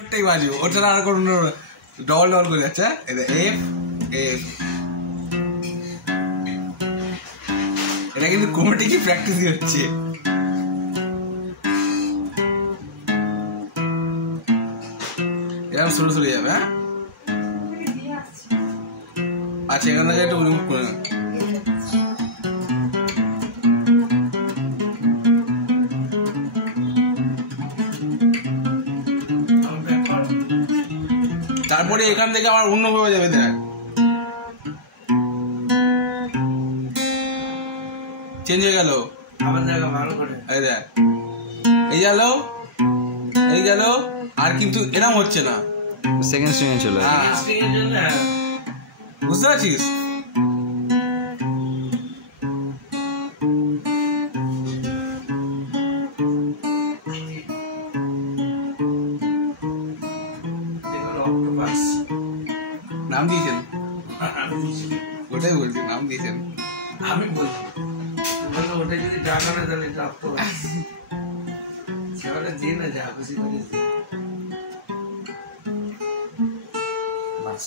একটাই বাজবে, ওটা আর কোনো ডবল ডবল করে যাচ্ছে। এফ এফ, এটা কিন্তু কোমরটিকে প্র্যাকটিসই হচ্ছে। এরকম সরে সরে যাবে। হ্যাঁ আচ্ছা, এখান থেকে একটু রিমুভ করে নেন। তারপরে এখান থেকে আবার অন্যভাবে যাবে। দেখ চেঞ্জ হয়ে গেল, আমার জায়গা ভালো করে। এই দেখ, এই গেল, এই গেল, আর কিন্তু এরকম হচ্ছে না। সেকেন্ড স্ট্রিংয়ে চলে হ্যাঁ বুঝতে পারছিস? নাম দিয়েছেন, ওটাই বলছি, নাম দিয়েছেন। আমি বলছি ওটা যদি ডাকা না তাহলে এটা অক্টোপাস। সেটা যে না যা খুশি করে বাস।